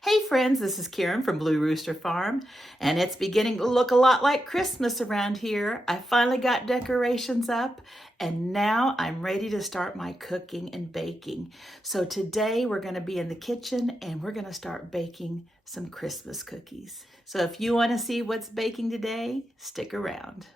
Hey friends, this is Karen from Blue Rooster Farm, and it's beginning to look a lot like Christmas around here. I finally got decorations up, and now I'm ready to start my cooking and baking. So today we're going to be in the kitchen, and we're going to start baking some Christmas cookies. So if you want to see what's baking today, stick around.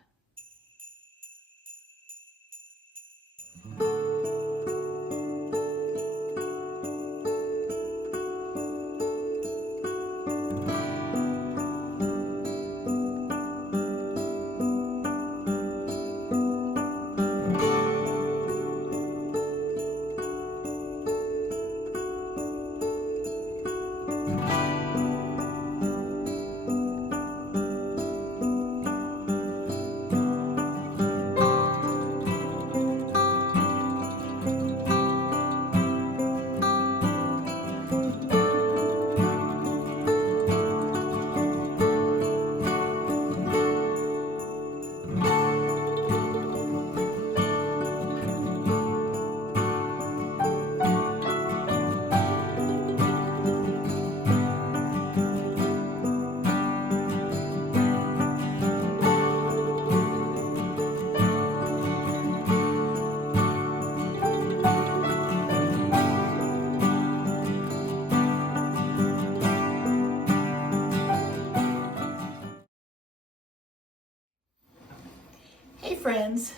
Hey friends,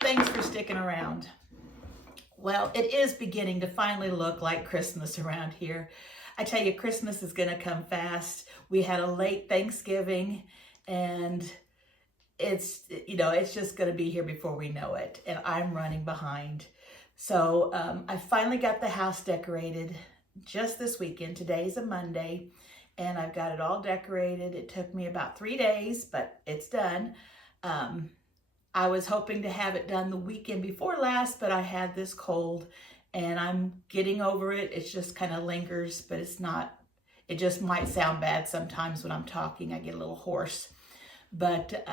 thanks for sticking around. Well, it is beginning to finally look like Christmas around here. I tell you, Christmas is going to come fast. We had a late Thanksgiving, and it's just going to be here before we know it, and I'm running behind. So I finally got the house decorated just this weekend. Today's a Monday, and I've got it all decorated. It took me about 3 days, but it's done. I was hoping to have it done the weekend before last, but I had this cold and I'm getting over it. It just kind of lingers, but it's not, it just might sound bad sometimes when I'm talking. I get a little hoarse. But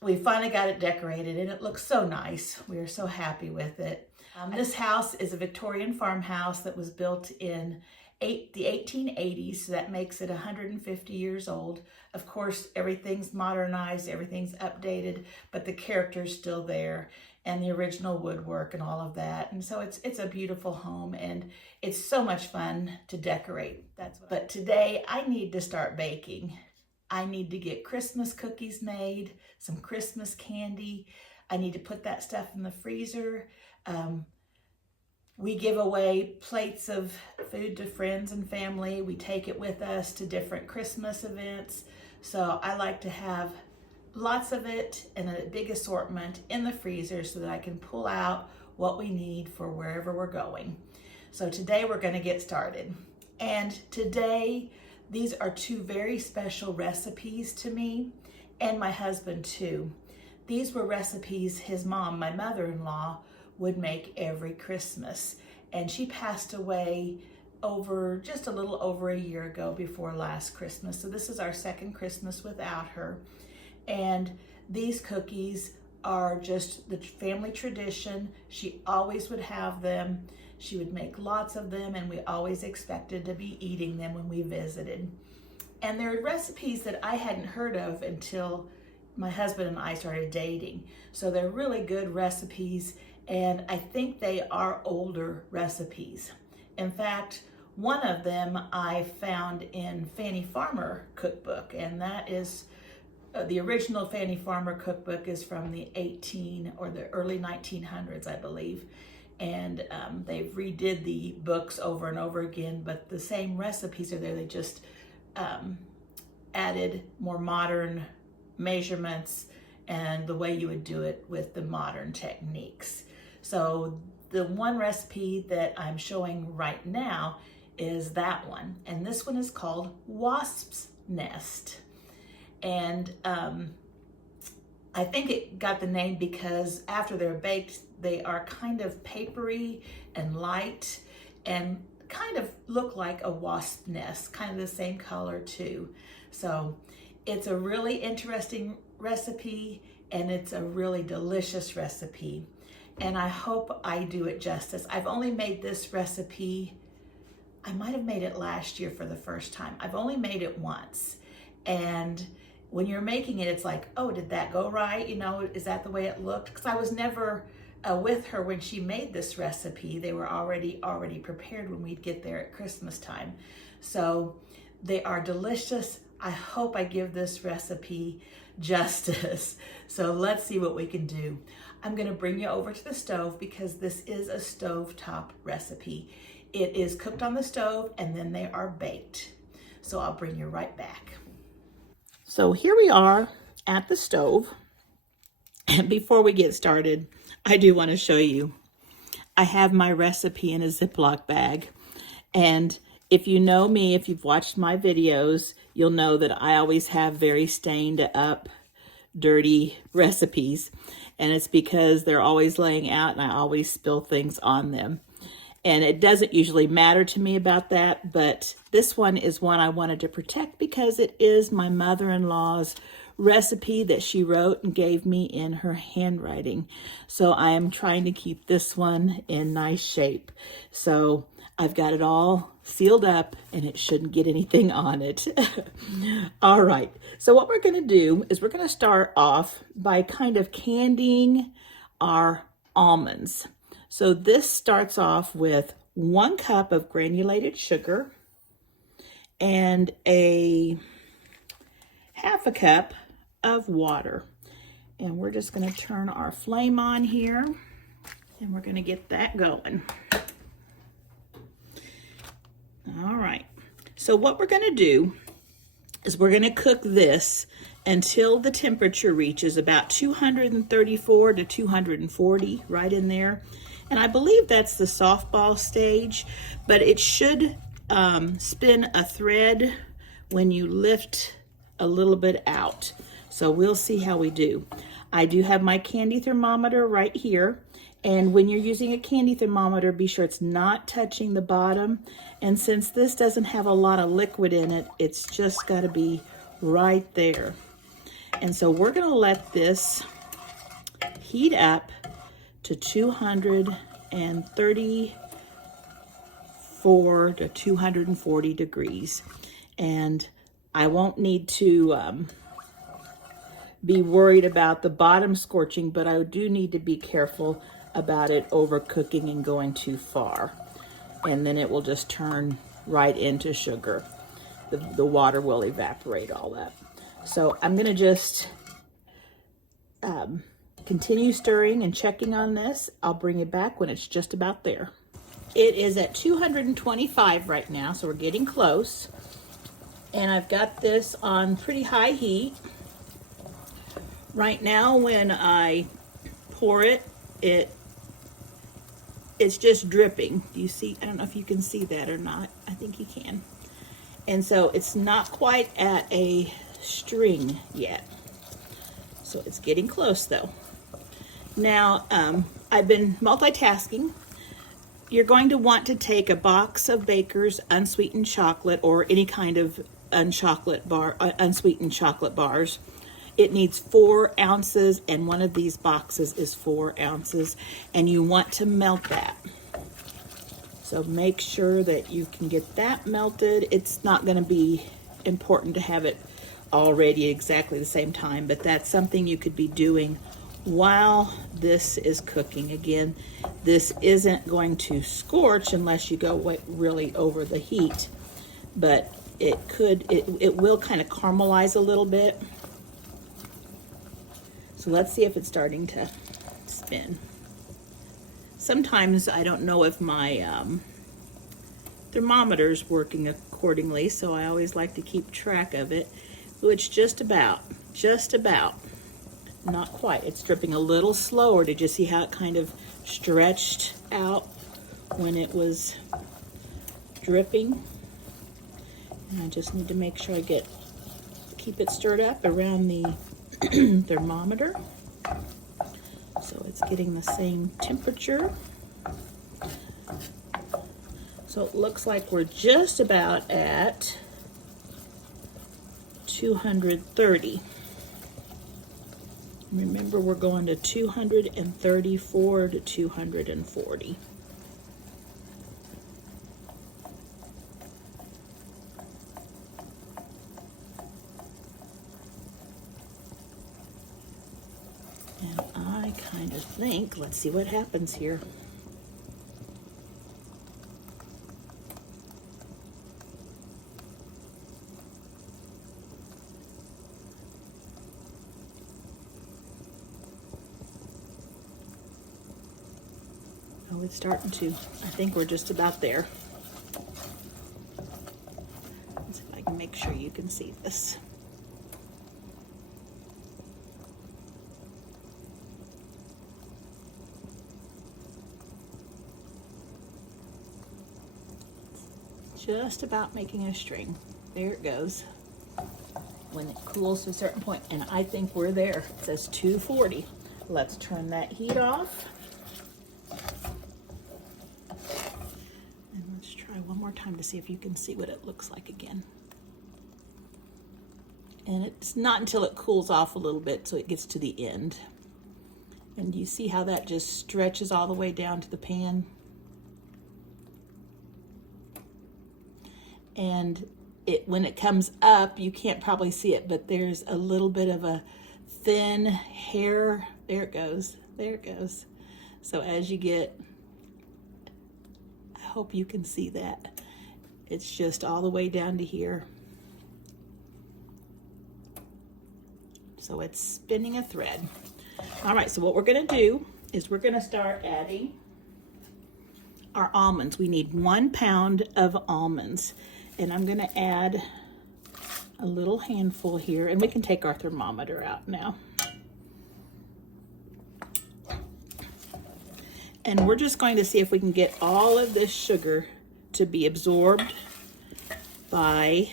we finally got it decorated and it looks so nice. We are so happy with it. This house is a Victorian farmhouse that was built in the 1880s, so that makes it 150 years old. Of course, everything's modernized, everything's updated, but the character's still there and the original woodwork and all of that. And so it's a beautiful home and it's so much fun to decorate. But today I need to start baking. I need to get Christmas cookies made, some Christmas candy. I need to put that stuff in the freezer. We give away plates of food to friends and family. We take it with us to different Christmas events. So I like to have lots of it and a big assortment in the freezer so that I can pull out what we need for wherever we're going. So today we're going to get started. And today, these are two very special recipes to me and my husband too. These were recipes his mom, my mother-in-law, would make every Christmas. And she passed away just a little over a year ago before last Christmas. So this is our second Christmas without her. And these cookies are just the family tradition. She always would have them. She would make lots of them, and we always expected to be eating them when we visited. And they're recipes that I hadn't heard of until my husband and I started dating. So they're really good recipes, and I think they are older recipes. In fact, one of them I found in Fannie Farmer cookbook, and that is the original Fannie Farmer cookbook is from the early 1900s, I believe. And they've redid the books over and over again, but the same recipes are there. They just added more modern measurements and the way you would do it with the modern techniques. So the one recipe that I'm showing right now is that one. And this one is called Wasp's Nest. And I think it got the name because after they're baked, they are kind of papery and light and kind of look like a wasp nest, kind of the same color too. So it's a really interesting recipe and it's a really delicious recipe. And I hope I do it justice. I've only made this recipe I might have made it last year for the first time. I've only made it once. And when you're making it, it's like, oh, did that go right? You know, is that the way it looked? Because I was never with her when she made this recipe. They were already prepared when we'd get there at Christmas time. So they are delicious. I hope I give this recipe justice. So let's see what we can do. I'm gonna bring you over to the stove because this is a stovetop recipe. It is cooked on the stove and then they are baked. So I'll bring you right back. So here we are at the stove. And before we get started, I do want to show you, I have my recipe in a Ziploc bag. And if you know me, if you've watched my videos, you'll know that I always have very stained up, dirty recipes. And it's because they're always laying out and I always spill things on them. And it doesn't usually matter to me about that, but this one is one I wanted to protect because it is my mother-in-law's recipe that she wrote and gave me in her handwriting. So I am trying to keep this one in nice shape. So I've got it all sealed up and it shouldn't get anything on it. All right, so what we're gonna do is we're gonna start off by kind of candying our almonds. So this starts off with 1 cup of granulated sugar and a half a cup of water. And we're just going to turn our flame on here and we're going to get that going. All right. So what we're going to do is we're going to cook this until the temperature reaches about 234 to 240, right in there. And I believe that's the softball stage, but it should spin a thread when you lift a little bit out. So we'll see how we do. I do have my candy thermometer right here. And when you're using a candy thermometer, be sure it's not touching the bottom. And since this doesn't have a lot of liquid in it, it's just got to be right there. And so we're going to let this heat up to 234 to 240 degrees. And I won't need to be worried about the bottom scorching, but I do need to be careful about it overcooking and going too far. And then it will just turn right into sugar. The water will evaporate all that. So I'm gonna just continue stirring and checking on this. I'll bring it back when it's just about there. It is at 225 right now, so we're getting close. And I've got this on pretty high heat. Right now when I pour it, it's just dripping. Do you see? I don't know if you can see that or not. I think you can. And so it's not quite at a string yet. So it's getting close though. Now, I've been multitasking. You're going to want to take a box of Baker's unsweetened chocolate or any kind of unsweetened chocolate bars. It needs 4 ounces and one of these boxes is 4 ounces and you want to melt that. So make sure that you can get that melted. It's not going to be important to have it already exactly the same time, but that's something you could be doing while this is cooking. Again, this isn't going to scorch unless you go really over the heat, but it will kind of caramelize a little bit. So let's see if it's starting to spin. Sometimes I don't know if my thermometer's working accordingly, so I always like to keep track of it. So it's just about, not quite. It's dripping a little slower. Did you see how it kind of stretched out when it was dripping? And I just need to make sure I keep it stirred up around the thermometer so it's getting the same temperature. So it looks like we're just about at 230. Remember, we're going to 234 to 240. trying to think. Let's see what happens here. Oh, it's starting to. I think we're just about there. Let's see if I can make sure you can see this. Just about making a string. There it goes. When it cools to a certain point, and I think we're there. It says 240. Let's turn that heat off. And let's try one more time to see if you can see what it looks like again. And it's not until it cools off a little bit so it gets to the end. And you see how that just stretches all the way down to the pan? And when it comes up, you can't probably see it, but there's a little bit of a thin hair. There it goes. There it goes. So as you get, I hope you can see that. It's just all the way down to here. So it's spinning a thread. All right, so what we're gonna do is we're gonna start adding our almonds. We need 1 pound of almonds. And I'm gonna add a little handful here, and we can take our thermometer out now. And we're just going to see if we can get all of this sugar to be absorbed by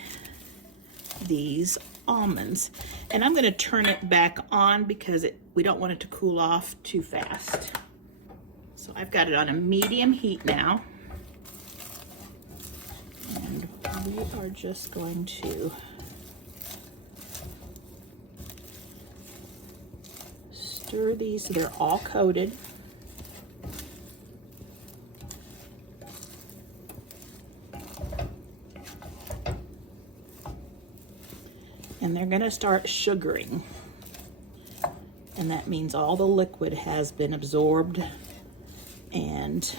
these almonds. And I'm gonna turn it back on because we don't want it to cool off too fast. So I've got it on a medium heat now. And we are just going to stir these so they're all coated. And they're going to start sugaring. And that means all the liquid has been absorbed and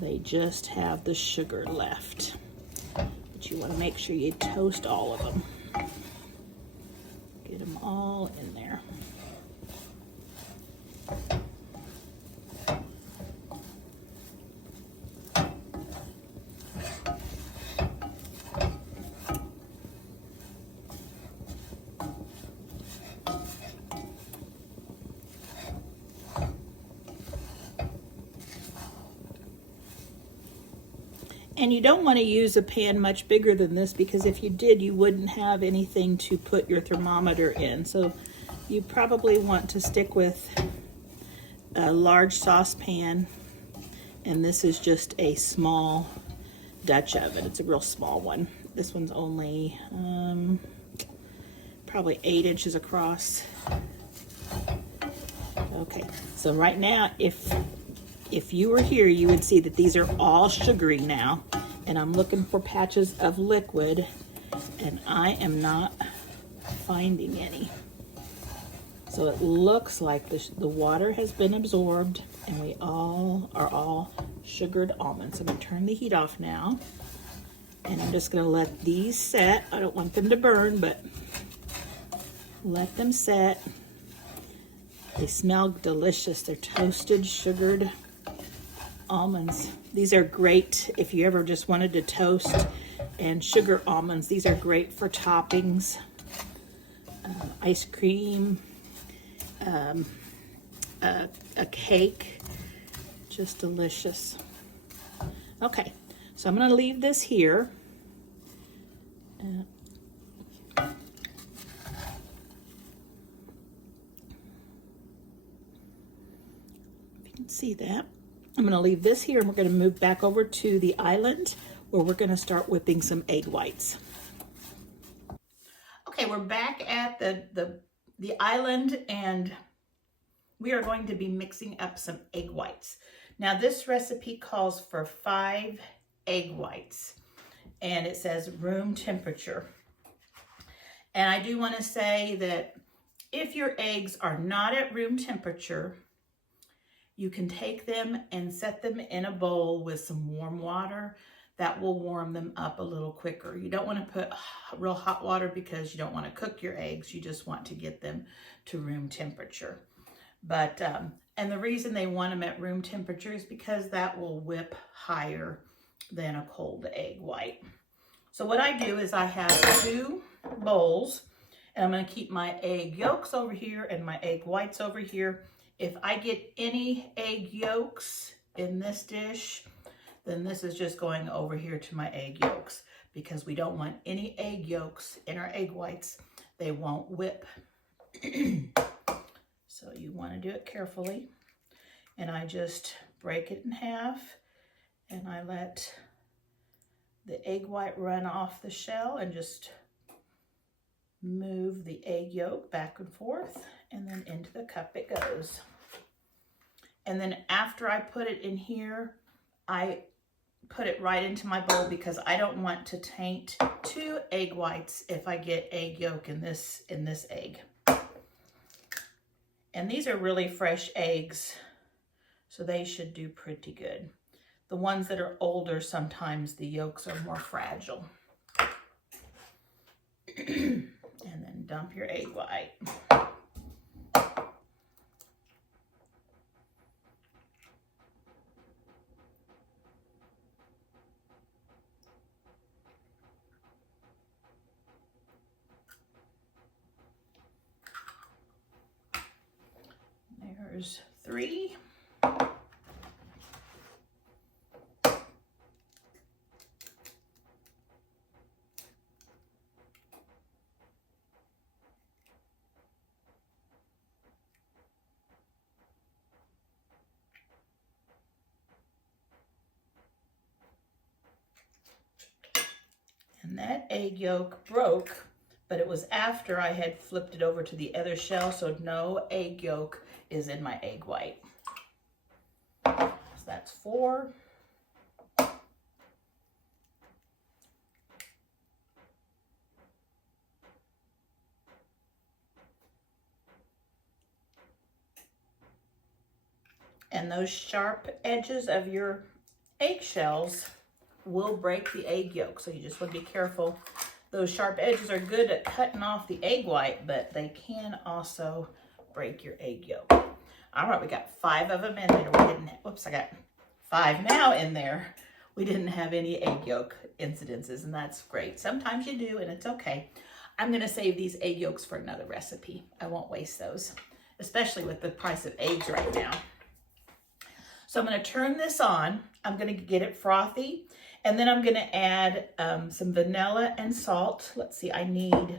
they just have the sugar left. But you want to make sure you toast all of them. Get them all in there. And you don't want to use a pan much bigger than this because if you did, you wouldn't have anything to put your thermometer in. So you probably want to stick with a large saucepan. And this is just a small Dutch oven. It's a real small one. This one's only probably 8 inches across. Okay, so right now, if you were here, you would see that these are all sugary now, and I'm looking for patches of liquid, and I am not finding any. So it looks like the water has been absorbed, and we all are all sugared almonds. I'm gonna turn the heat off now, and I'm just gonna let these set. I don't want them to burn, but let them set. They smell delicious. They're toasted, sugared almonds. These are great if you ever just wanted to toast and sugar almonds. These are great for toppings, ice cream, a cake, just delicious. Okay, so I'm gonna leave this here. If you can see that. I'm going to leave this here and we're going to move back over to the island where we're going to start whipping some egg whites. Okay, we're back at the island and we are going to be mixing up some egg whites. Now this recipe calls for 5 egg whites and it says room temperature. And I do want to say that If your eggs are not at room temperature, you can take them and set them in a bowl with some warm water. That will warm them up a little quicker. You don't want to put real hot water because you don't want to cook your eggs. You just want to get them to room temperature. But, and the reason they want them at room temperature is because that will whip higher than a cold egg white. So what I do is I have 2 bowls, and I'm going to keep my egg yolks over here and my egg whites over here. If I get any egg yolks in this dish, then this is just going over here to my egg yolks, because we don't want any egg yolks in our egg whites. They won't whip. So you want to do it carefully. And I just break it in half, and I let the egg white run off the shell and just move the egg yolk back and forth, and then into the cup it goes. And then after I put it in here, I put it right into my bowl, because I don't want to taint 2 egg whites if I get egg yolk in this egg. And these are really fresh eggs, so they should do pretty good. The ones that are older, sometimes the yolks are more fragile. And then dump your egg white. There's 3. And that egg yolk broke, but it was after I had flipped it over to the other shell, so no egg yolk is in my egg white. So that's 4. And those sharp edges of your eggshells will break the egg yolk, so you just want to be careful. Those sharp edges are good at cutting off the egg white, but they can also break your egg yolk. All right, we got 5 of them in there. We didn't, whoops, I got 5 now in there. We didn't have any egg yolk incidences, and that's great. Sometimes you do, and it's okay. I'm going to save these egg yolks for another recipe. I won't waste those, especially with the price of eggs right now. So I'm going to turn this on. I'm going to get it frothy, and then I'm going to add some vanilla and salt. Let's see, I need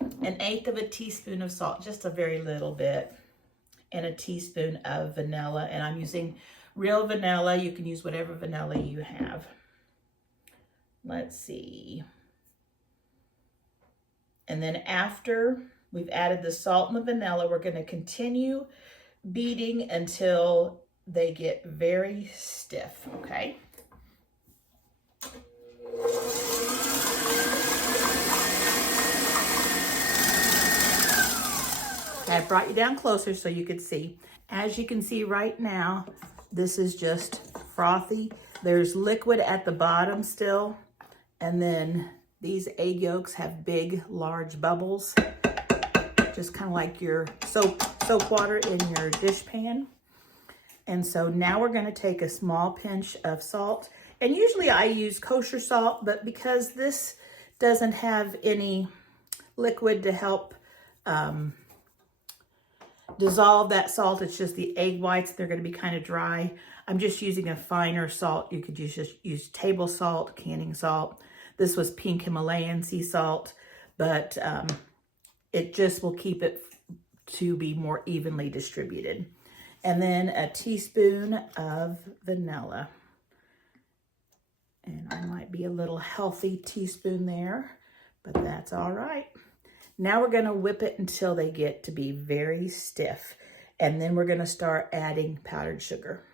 1/8 teaspoon of salt, just a very little bit, and a teaspoon of vanilla. And I'm using real vanilla. You can use whatever vanilla you have. Let's see. And then after we've added the salt and the vanilla, we're going to continue beating until they get very stiff, okay? I brought you down closer so you could see. As you can see right now, this is just frothy. There's liquid at the bottom still, and then these egg yolks have big, large bubbles, just kind of like your soap water in your dish pan. And so now we're going to take a small pinch of salt. And usually I use kosher salt, but because this doesn't have any liquid to help dissolve that salt, it's just the egg whites. They're going to be kind of dry. I'm just using a finer salt. You could just use table salt, canning salt. This was pink Himalayan sea salt, but it just will keep it to be more evenly distributed. And then a teaspoon of vanilla. And I might be a little healthy teaspoon there, but that's all right. Now we're going to whip it until they get to be very stiff. And then we're going to start adding powdered sugar.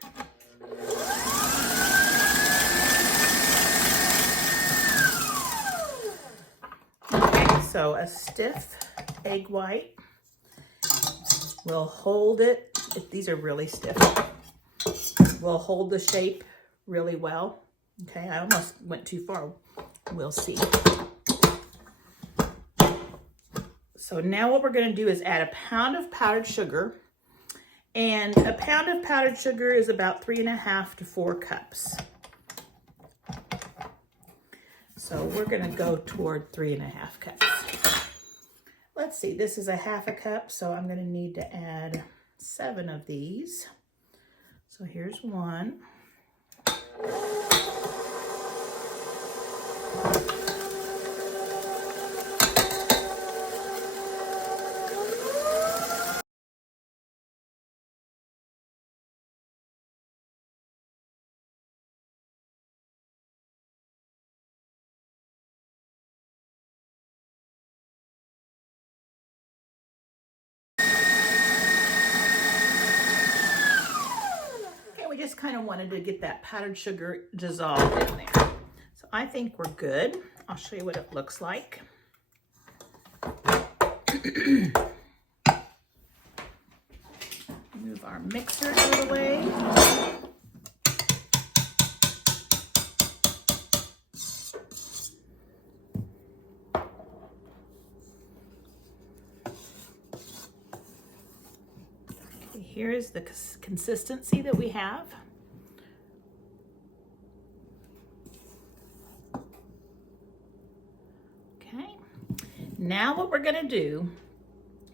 Okay, so a stiff egg white. We'll hold it. These are really stiff. We'll hold the shape really well. Okay, I almost went too far. We'll see. So now what we're going to do is add a pound of powdered sugar. And a pound of powdered sugar is about 3.5 to 4 cups. So we're going to go toward 3.5 cups. Let's see, this is a 1/2 cup, so I'm going to need to add 7 of these. So here's 1. We just kind of wanted to get that powdered sugar dissolved in there. So I think we're good. I'll show you what it looks like. Move our mixer out of the way. Here is the consistency that we have. Okay, now what we're going to do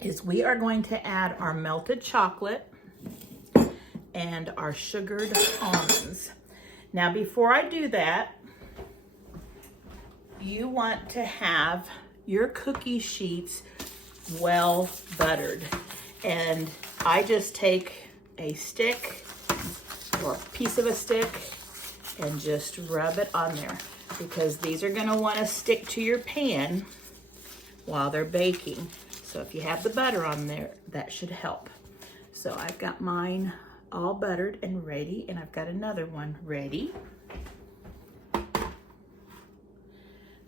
is we are going to add our melted chocolate and our sugared almonds. Now before I do that, you want to have your cookie sheets well buttered. And I just take a stick or a piece of a stick and just rub it on there, because these are going to want to stick to your pan while they're baking. So if you have the butter on there, that should help. So I've got mine all buttered and ready, and I've got another one ready.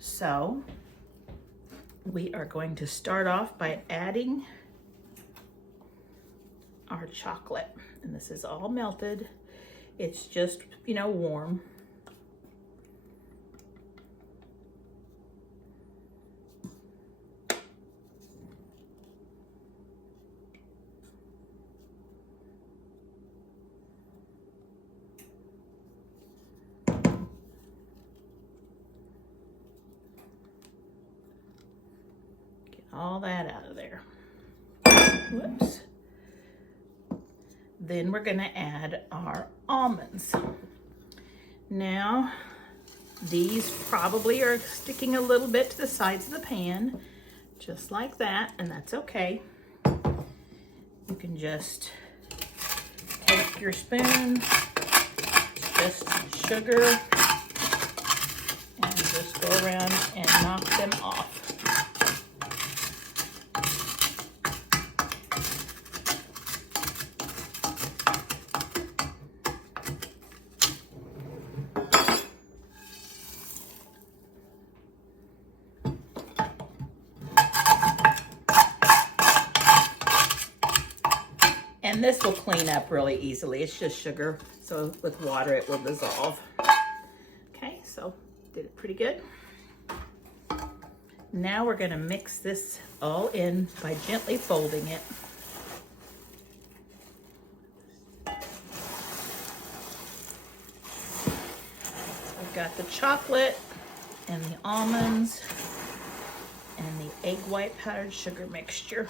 So we are going to start off by adding our chocolate, and this is all melted. It's just, you know, warm. Get all that out of there. Whoops. Then we're going to add our almonds. Now, these probably are sticking a little bit to the sides of the pan, just like that, and that's okay. You can just take your spoon, just sugar, and just go around and knock them off. And this will clean up really easily. It's just sugar, so with water it will dissolve. Okay, so did it pretty good. Now we're going to mix this all in by gently folding it. We've got the chocolate and the almonds and the egg white powdered sugar mixture.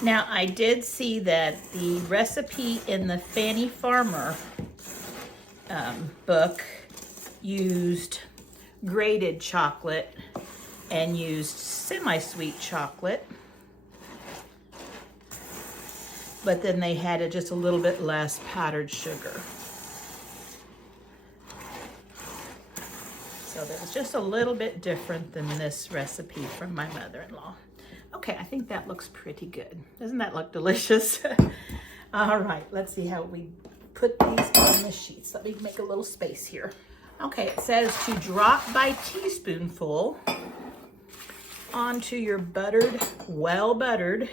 Now, I did see that the recipe in the Fannie Farmer book used grated chocolate and used semi-sweet chocolate. but then they had it just a little bit less powdered sugar. So that was just a little bit different than this recipe from my mother-in-law. Okay, I think that looks pretty good. Doesn't that look delicious? All right, let's see how we put these on the sheets. Let me make a little space here. Okay, it says to drop by teaspoonful onto your buttered, well-buttered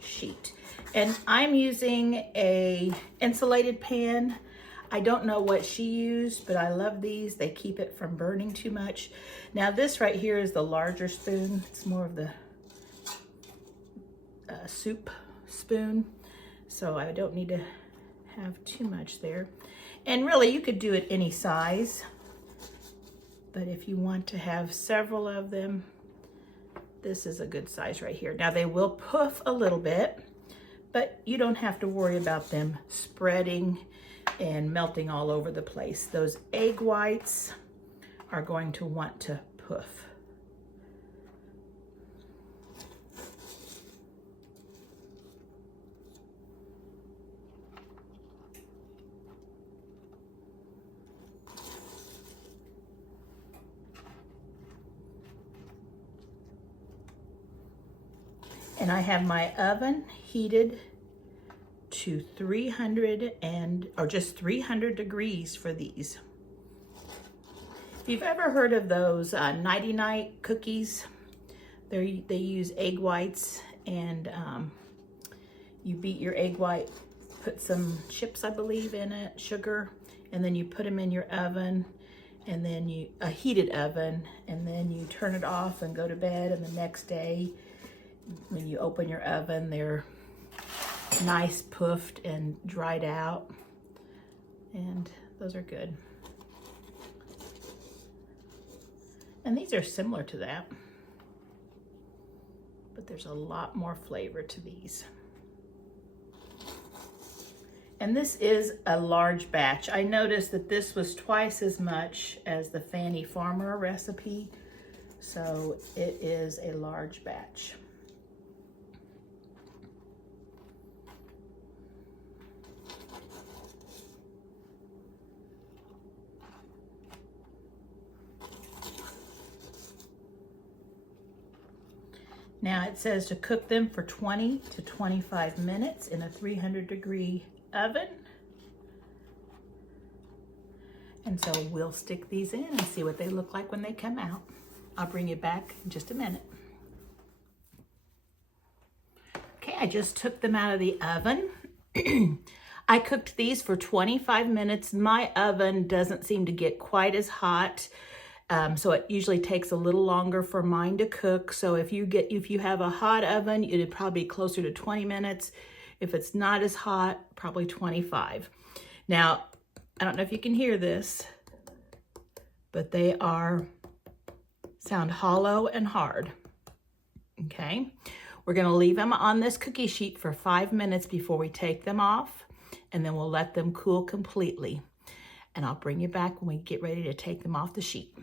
sheet. And I'm using a insulated pan. I don't know what she used, but I love these. They keep it from burning too much. Now this right here is the larger spoon. It's more of the soup spoon, so I don't need to have too much there. And really, you could do it any size, but if you want to have several of them, this is a good size right here. Now they will puff a little bit, but you don't have to worry about them spreading and melting all over the place. Those egg whites are going to want to puff. And I have my oven heated to 300 just 300 degrees for these. If you've ever heard of those nighty-night cookies, they use egg whites, and you beat your egg white, put some chips, I believe, in it, sugar, and then you put them in your oven, and then a heated oven, and then you turn it off and go to bed, and the next day when you open your oven, they're nice, puffed, and dried out, and those are good. And these are similar to that, but there's a lot more flavor to these. And this is a large batch. I noticed that this was twice as much as the Fanny Farmer recipe, so it is a large batch. Now it says to cook them for 20 to 25 minutes in a 300-degree oven. And so we'll stick these in and see what they look like when they come out. I'll bring you back in just a minute. Okay, I just took them out of the oven. I cooked these for 25 minutes. My oven doesn't seem to get quite as hot. So it usually takes a little longer for mine to cook. So if you have a hot oven, it'd probably be closer to 20 minutes. If it's not as hot, probably 25. Now, I don't know if you can hear this, but they sound hollow and hard. Okay, we're gonna leave them on this cookie sheet for 5 minutes before we take them off, and then we'll let them cool completely. And I'll bring you back when we get ready to take them off the sheet.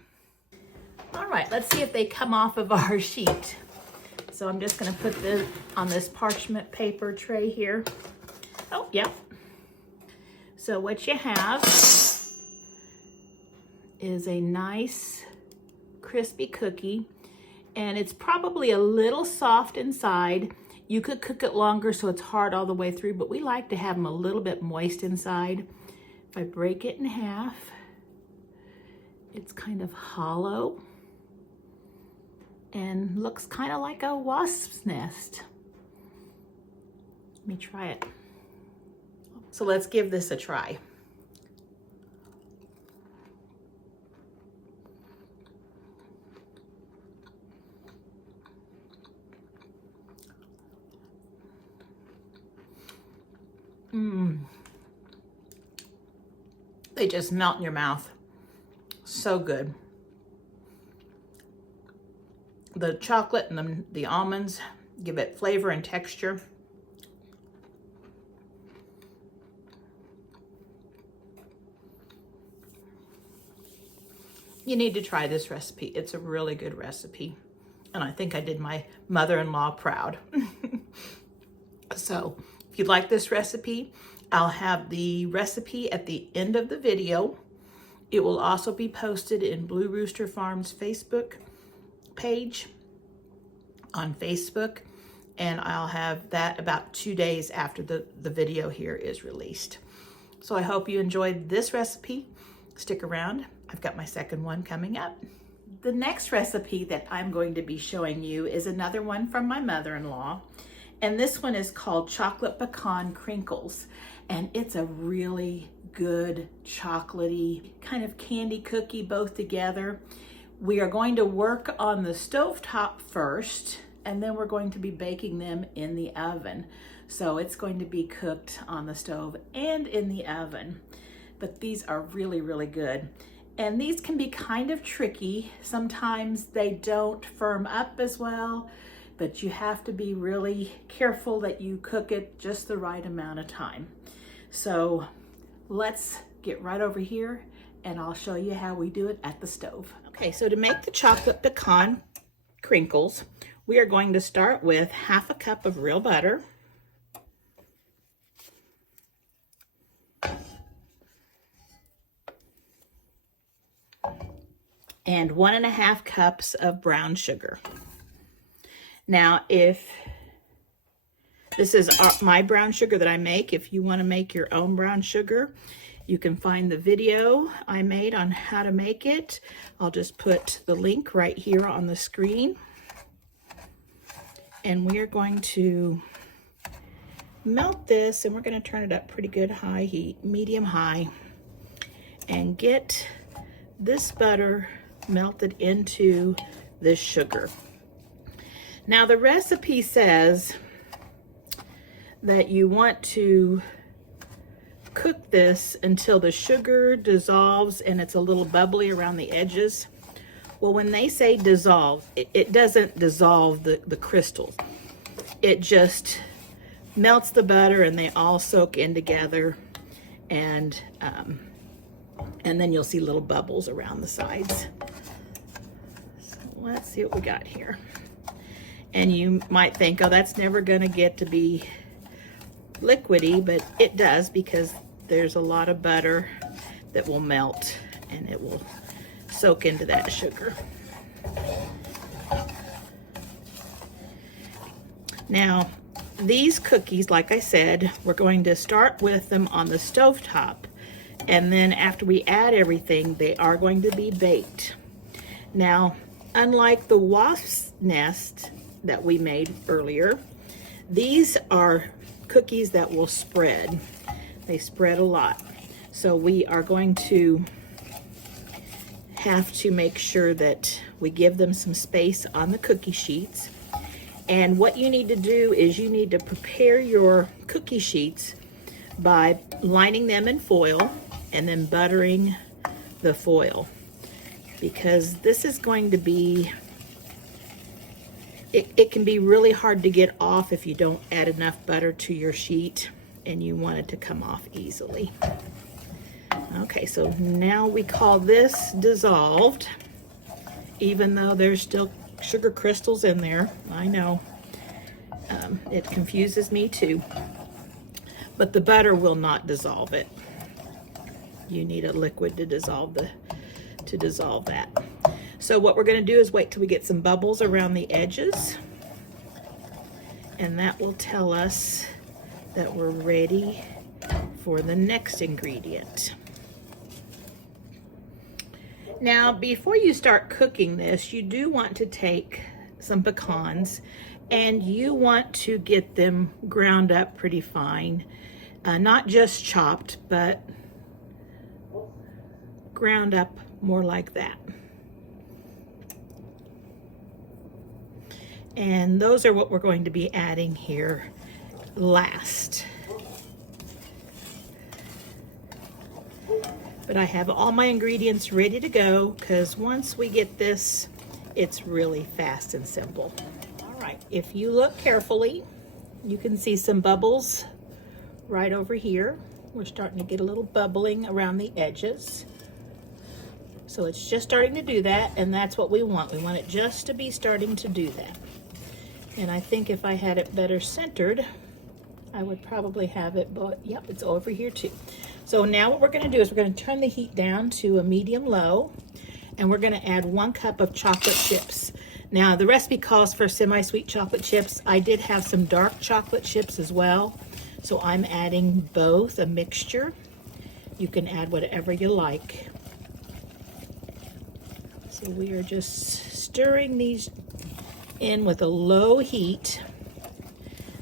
All right, let's see if they come off of our sheet. So I'm just gonna put this on this parchment paper tray here. Oh, yep. So what you have is a nice crispy cookie, and it's probably a little soft inside. You could cook it longer so it's hard all the way through, but we like to have them a little bit moist inside. If I break it in half, it's kind of hollow and looks kind of like a wasp's nest. Let me try it. So let's give this a try. They just melt in your mouth. So good. The chocolate and the almonds give it flavor and texture. You need to try this recipe. It's a really good recipe. And I think I did my mother-in-law proud. So If you like this recipe, I'll have the recipe at the end of the video. It will also be posted in Blue Rooster Farms Facebook page on Facebook, and I'll have that about 2 days after the video here is released. So I hope you enjoyed this recipe. Stick around, I've got my second one coming up. The next recipe that I'm going to be showing you is another one from my mother-in-law, and this one is called Chocolate Pecan Crinkles, and it's a really good chocolatey kind of candy cookie both together. We are going to work on the stovetop first, and then we're going to be baking them in the oven. So it's going to be cooked on the stove and in the oven. But these are really, really good. And these can be kind of tricky. Sometimes they don't firm up as well, but you have to be really careful that you cook it just the right amount of time. So let's get right over here and I'll show you how we do it at the stove. Okay, so to make the chocolate pecan crinkles, we are going to start with 1/2 cup of real butter, and 1.5 cups of brown sugar. Now, if this is my brown sugar that I make, if you want to make your own brown sugar, you can find the video I made on how to make it. I'll just put the link right here on the screen. And we are going to melt this, and we're going to turn it up pretty good high heat, medium high, and get this butter melted into this sugar. Now the recipe says that you want to cook this until the sugar dissolves and it's a little bubbly around the edges. Well, when they say dissolve, it doesn't dissolve the crystals. It just melts the butter and they all soak in together, and then you'll see little bubbles around the sides. So let's see what we got here. And you might think, oh, that's never gonna get to be liquidy, but it does, because there's a lot of butter that will melt and it will soak into that sugar. Now, these cookies, like I said, we're going to start with them on the stovetop, and then after we add everything, they are going to be baked. Now, unlike the wasp's nest that we made earlier, these are cookies that will spread. They spread a lot. So we are going to have to make sure that we give them some space on the cookie sheets. And what you need to do is you need to prepare your cookie sheets by lining them in foil and then buttering the foil, because this is going to be, it can be really hard to get off if you don't add enough butter to your sheet and you want it to come off easily. Okay, so now we call this dissolved, even though there's still sugar crystals in there. I know, it confuses me too, but the butter will not dissolve it. You need a liquid to dissolve that. So what we're going to do is wait till we get some bubbles around the edges, and that will tell us that we're ready for the next ingredient. Now, before you start cooking this, you do want to take some pecans and you want to get them ground up pretty fine, not just chopped, but ground up more like that. And those are what we're going to be adding here last. But I have all my ingredients ready to go, because once we get this, it's really fast and simple. All right, if you look carefully, you can see some bubbles right over here. We're starting to get a little bubbling around the edges. So it's just starting to do that, and that's what we want. We want it just to be starting to do that. And I think if I had it better centered, I would probably have it, but yep, it's over here too. So now what we're going to do is we're going to turn the heat down to a medium low, and we're going to add 1 cup of chocolate chips. Now the recipe calls for semi-sweet chocolate chips. I did have some dark chocolate chips as well, so I'm adding both, a mixture. You can add whatever you like. So we are just stirring these in with a low heat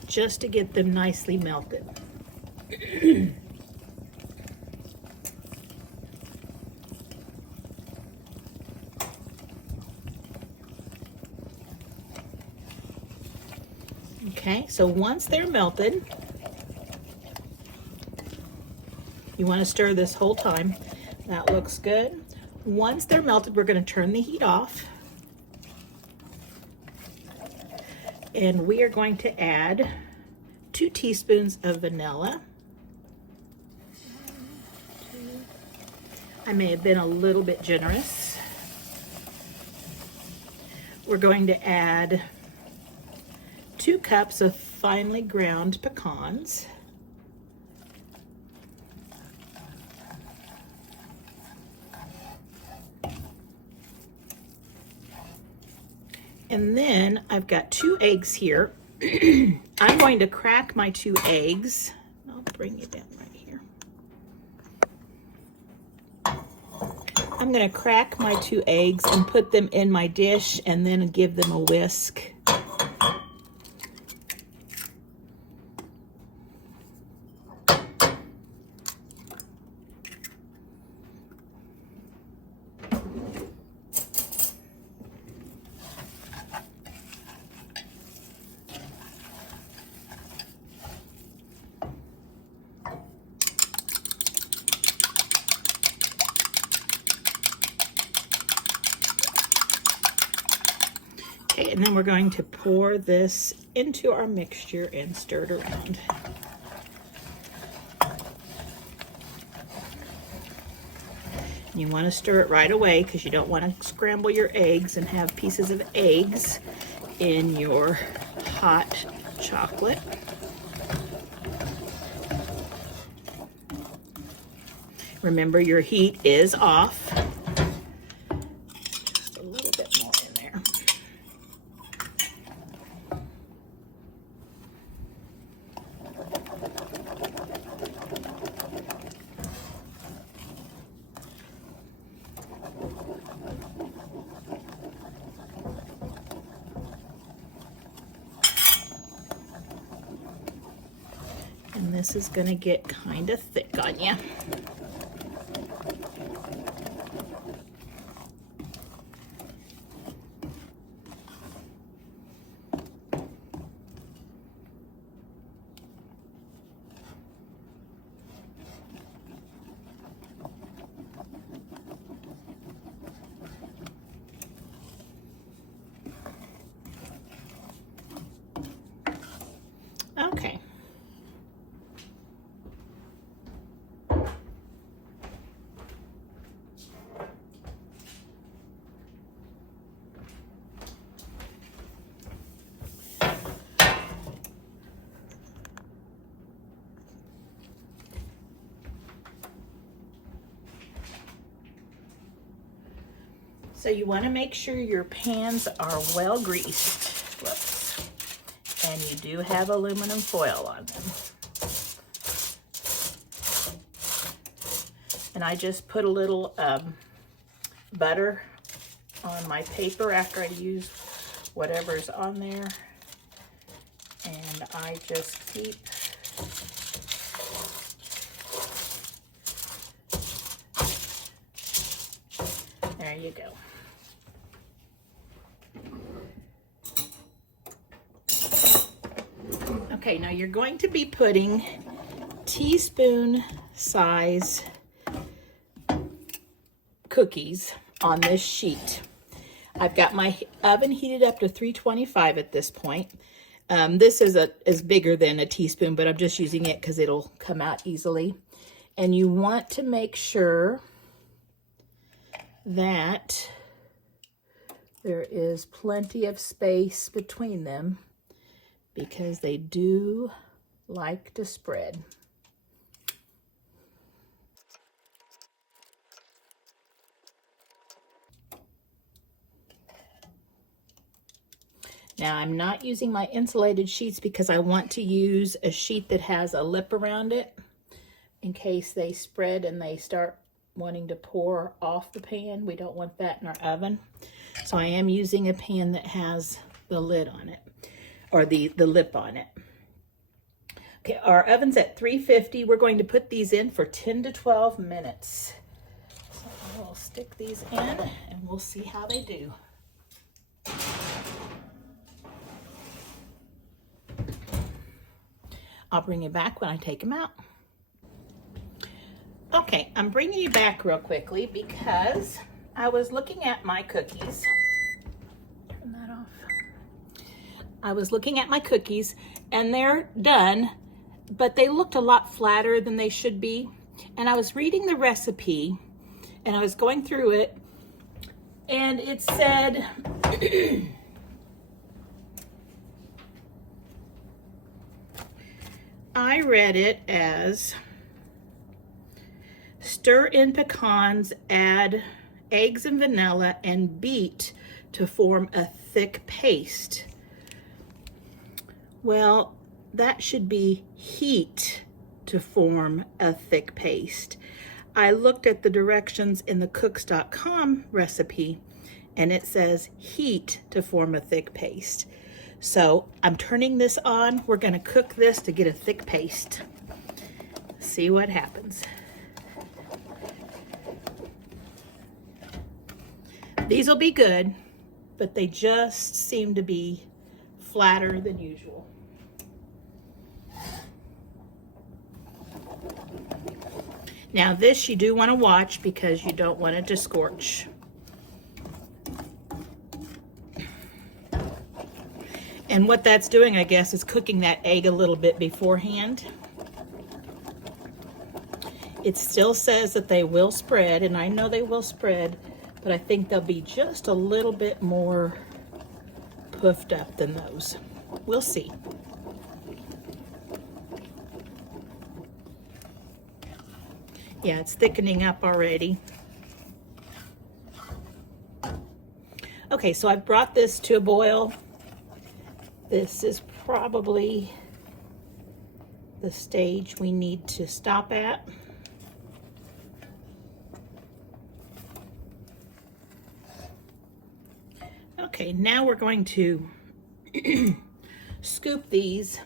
just to get them nicely melted. Okay, so once they're melted, you want to stir this whole time. That looks good. Once they're melted, we're going to turn the heat off. And we are going to add 2 teaspoons of vanilla. I may have been a little bit generous. We're going to add 2 cups of finely ground pecans. And then I've got 2 eggs here. I'm going to crack my 2 eggs. I'll bring it down right here. I'm going to crack my 2 eggs and put them in my dish and then give them a whisk. Okay, and then we're going to pour this into our mixture and stir it around. You want to stir it right away because you don't want to scramble your eggs and have pieces of eggs in your hot chocolate. Remember, your heat is off. Just a little bit more in there. And this is going to get kind of thick on you. Okay. So you want to make sure your pans are well greased. Whoops. And you do have aluminum foil on them. And I just put a little butter on my paper after I use whatever's on there. And I just keep there you go. Okay, now you're going to be putting teaspoon size cookies on this sheet. I've got my oven heated up to 325 at this point. This is bigger than a teaspoon, but I'm just using it because it'll come out easily. And you want to make sure that there is plenty of space between them, because they do like to spread. Now I'm not using my insulated sheets because I want to use a sheet that has a lip around it in case they spread and they start wanting to pour off the pan. We don't want that in our oven. So I am using a pan that has the lid on it, or the lip on it. Okay, our oven's at 350. We're going to put these in for 10 to 12 minutes. So we'll stick these in and we'll see how they do. I'll bring you back when I take them out. Okay, I'm bringing you back real quickly because I was looking at my cookies. Turn that off. I was looking at my cookies and they're done, but they looked a lot flatter than they should be. And I was reading the recipe and I was going through it and it said, I read it as stir in pecans, add eggs and vanilla, and beat to form a thick paste. Well, that should be heat to form a thick paste. I looked at the directions in the cooks.com recipe and it says heat to form a thick paste. So I'm turning this on. We're going to cook this to get a thick paste. See what happens. These will be good, but they just seem to be flatter than usual. Now this you do want to watch because you don't want it to scorch. And what that's doing, I guess, is cooking that egg a little bit beforehand. It still says that they will spread, and I know they will spread, but I think they'll be just a little bit more puffed up than those. We'll see. Yeah, it's thickening up already. Okay, so I've brought this to a boil. This is probably the stage we need to stop at. Okay, now we're going to scoop these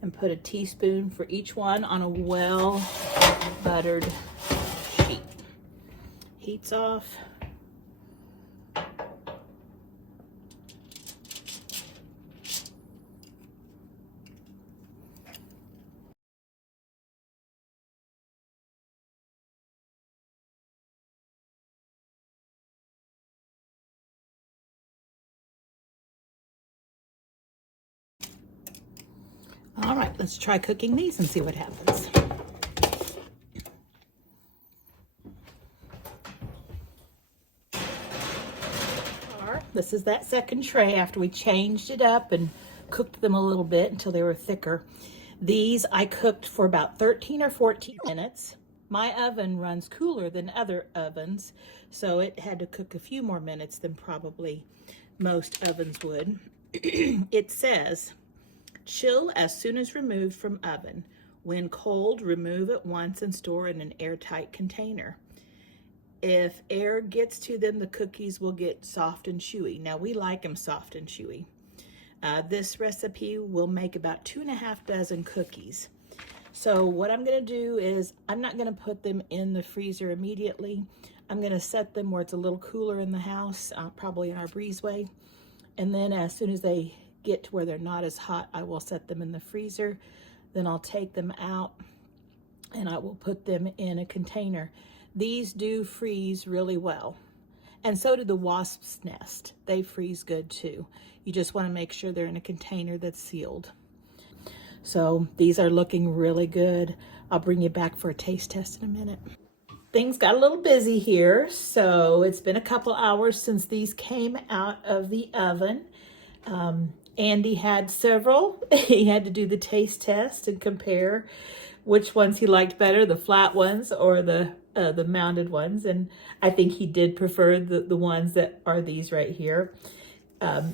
and put a teaspoon for each one on a well buttered sheet. Heat's off. All right, let's try cooking these and see what happens. This is that second tray after we changed it up and cooked them a little bit until they were thicker. These I cooked for about 13 or 14 minutes. My oven runs cooler than other ovens, so it had to cook a few more minutes than probably most ovens would. It says, chill as soon as removed from oven. When cold, remove at once and store in an airtight container. If air gets to them, the cookies will get soft and chewy. Now, we like them soft and chewy. This recipe will make about 2.5 dozen cookies. So what I'm going to do is I'm not going to put them in the freezer immediately. I'm going to set them where it's a little cooler in the house, probably in our breezeway. And then as soon as they get to where they're not as hot, I will set them in the freezer. Then I'll take them out and I will put them in a container. These do freeze really well. And so do the wasp's nest. They freeze good too. You just want to make sure they're in a container that's sealed. So these are looking really good. I'll bring you back for a taste test in a minute. Things got a little busy here, so it's been a couple hours since these came out of the oven. Andy had several. He had to do the taste test and compare which ones he liked better, the flat ones or the mounded ones. And I think he did prefer the ones that are these right here.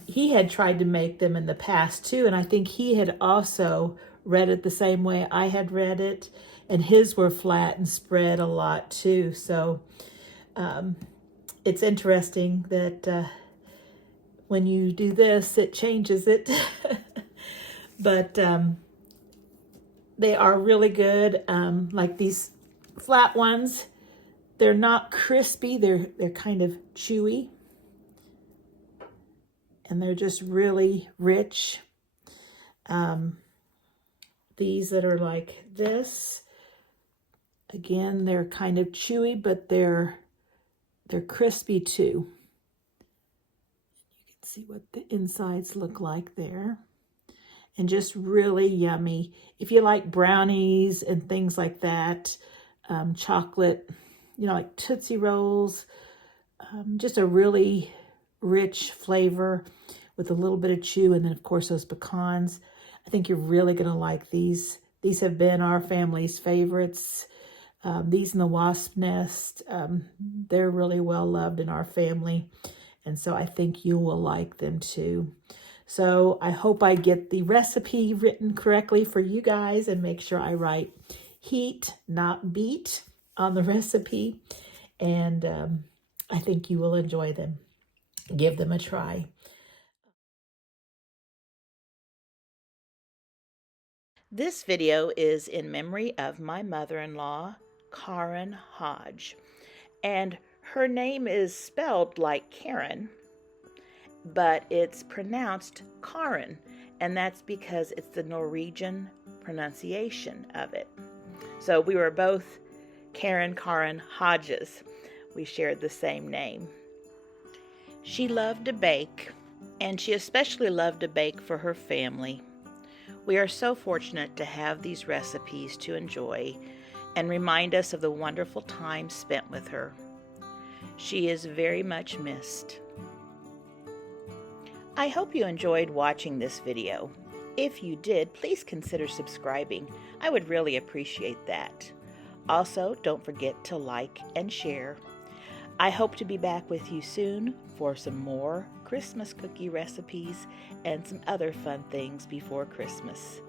He had tried to make them in the past too, and I think he had also read it the same way I had read it, and his were flat and spread a lot too. So it's interesting that when you do this, it changes it. But they are really good. Like these flat ones, they're not crispy. They're kind of chewy. And they're just really rich. These that are like this, again, they're kind of chewy, but they're crispy too. You can see what the insides look like there. And just really yummy. If you like brownies and things like that, chocolate, like Tootsie Rolls, just a really rich flavor with a little bit of chew, and then of course those pecans. I think you're really going to like these. These have been our family's favorites. These in the wasp nest, they're really well loved in our family, and so I think you will like them too. So I hope I get the recipe written correctly for you guys and make sure I write heat, not beat, on the recipe. And I think you will enjoy them. Give them a try. This video is in memory of my mother-in-law, Karen Hodge. And her name is spelled like Karen, but it's pronounced Karen, and that's because it's the Norwegian pronunciation of it. So we were both Karen Hodges. We shared the same name. She loved to bake, and she especially loved to bake for her family. We are so fortunate to have these recipes to enjoy and remind us of the wonderful time spent with her. She is very much missed. I hope you enjoyed watching this video. If you did, please consider subscribing. I would really appreciate that. Also, don't forget to like and share. I hope to be back with you soon for some more Christmas cookie recipes and some other fun things before Christmas.